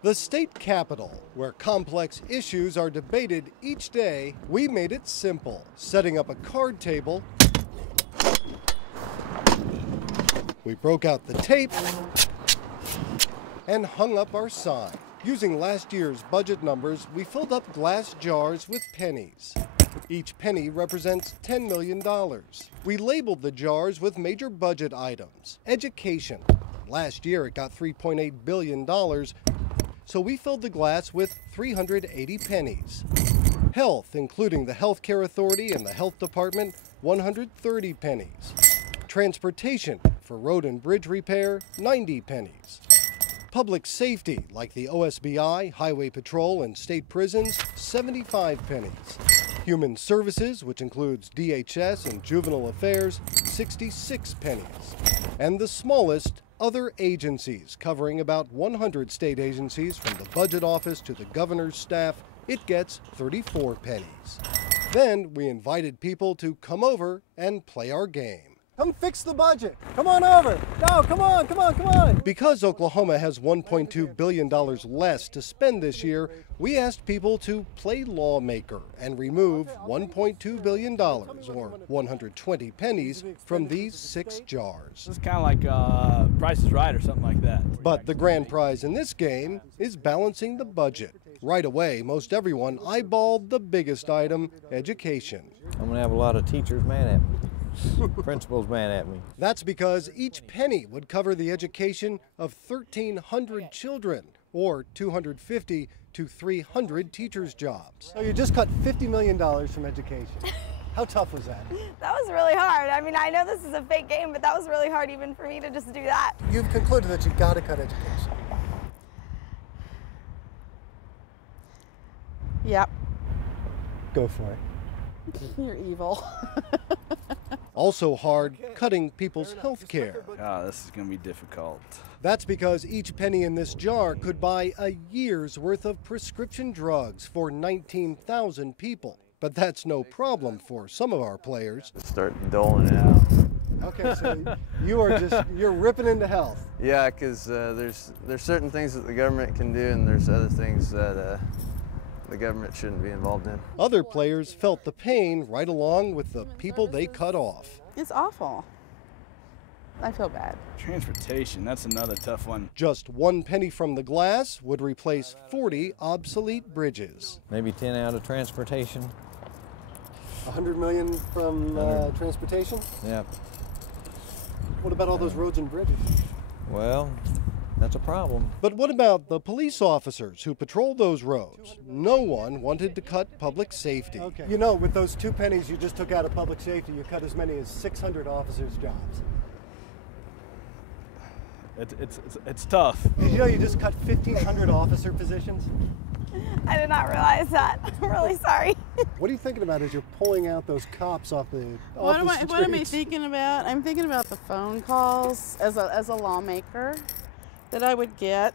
The state capitol, where complex issues are debated each day, we made it simple, setting up a card table. We broke out the tape and hung up our sign. Using last year's budget numbers, we filled up glass jars with pennies. Each penny represents $10 million. We labeled the jars with major budget items. Education. Last year it got $3.8 billion, so we filled the glass with 380 pennies. Health, including the Health Care Authority and the Health Department, 130 pennies. Transportation, for road and bridge repair, 90 pennies. Public safety, like the OSBI, Highway Patrol, and state prisons, 75 pennies. Human services, which includes DHS and juvenile affairs, 66 pennies. And the smallest, other agencies, covering about 100 state agencies from the budget office to the governor's staff, it gets 34 pennies. Then we invited people to come over and play our game. Come fix the budget. Come on over. No, come on, come on, come on. Because Oklahoma has $1.2 billion less to spend this year, we asked people to play lawmaker and remove $1.2 billion, or 120 pennies, from these 6 jars. It's kind of like Price is Right or something like that. But the grand prize in this game is balancing the budget. Right away, most everyone eyeballed the biggest item, education. I'm going to have a lot of teachers mad at me. Principals mad at me. That's because each penny would cover the education of 1,300 children, or 250 to 300 teachers' jobs. So you just cut $50 million from education. How tough was that? That was really hard. I mean, I know this is a fake game, but that was really hard even for me to just do that. You've concluded that you've got to cut education. Yep. Go for it. You're evil. Also hard, cutting people's health care. Oh, this is going to be difficult. That's because each penny in this jar could buy a year's worth of prescription drugs for 19,000 people. But that's no problem for some of our players. Start doling it out. Okay, so you're ripping into health. Yeah, because there's certain things that the government can do, and there's other things that the government shouldn't be involved in. Other players felt the pain right along with the people they cut off. It's awful. I feel bad. Transportation, that's another tough one. Just 1 penny from the glass would replace 40 obsolete bridges. Maybe 10 out of transportation. 100 million from transportation? Yeah. What about all those roads and bridges? Well, that's a problem. But what about the police officers who patrol those roads? No one wanted to cut public safety. Okay. You know, with those 2 pennies you just took out of public safety, you cut as many as 600 officers' jobs. It's tough. Did you know you just cut 1,500 officer positions? I did not realize that. I'm really sorry. What are you thinking about as you're pulling out those cops off the streets? What am I thinking about? I'm thinking about the phone calls as a lawmaker that I would get,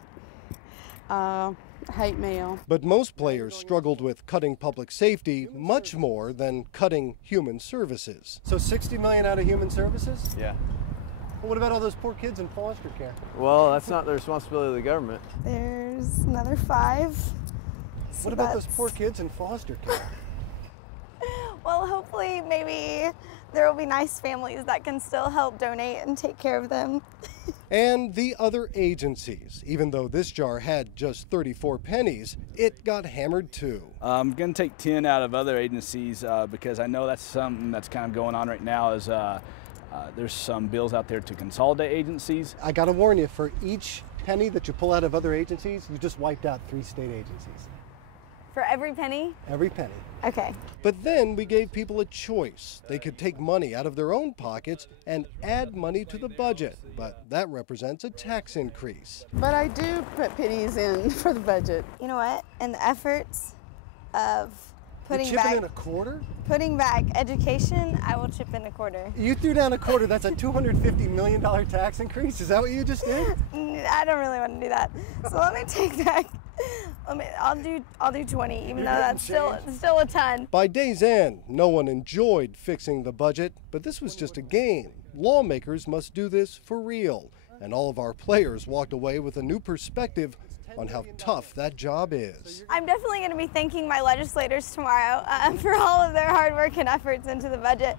hate mail. But most players struggled with cutting public safety much more than cutting human services. So 60 million out of human services? Yeah. Well, what about all those poor kids in foster care? Well, that's not the responsibility of the government. There's another 5. So what about those poor kids in foster care? Well, hopefully maybe there will be nice families that can still help donate and take care of them. And the other agencies. Even though this jar had just 34 pennies, it got hammered too. I'm going to take 10 out of other agencies because I know that's something that's kind of going on right now is there's some bills out there to consolidate agencies. I got to warn you, for each penny that you pull out of other agencies, you just wiped out 3 state agencies. For every penny? Every penny. Okay. But then we gave people a choice. They could take money out of their own pockets and add money to the budget, but that represents a tax increase. But I do put pennies in for the budget. You know what? In the efforts of putting back education, I will chip in a quarter. You threw down a quarter. That's a $250 million tax increase. Is that what you just did? I don't really want to do that. So let me take back. I'll do 20, even though that's still a ton. By day's end, no one enjoyed fixing the budget, but this was just a game. Lawmakers must do this for real, And all of our players walked away with a new perspective on how tough that job is. I'm definitely going to be thanking my legislators tomorrow for all of their hard work and efforts into the budget.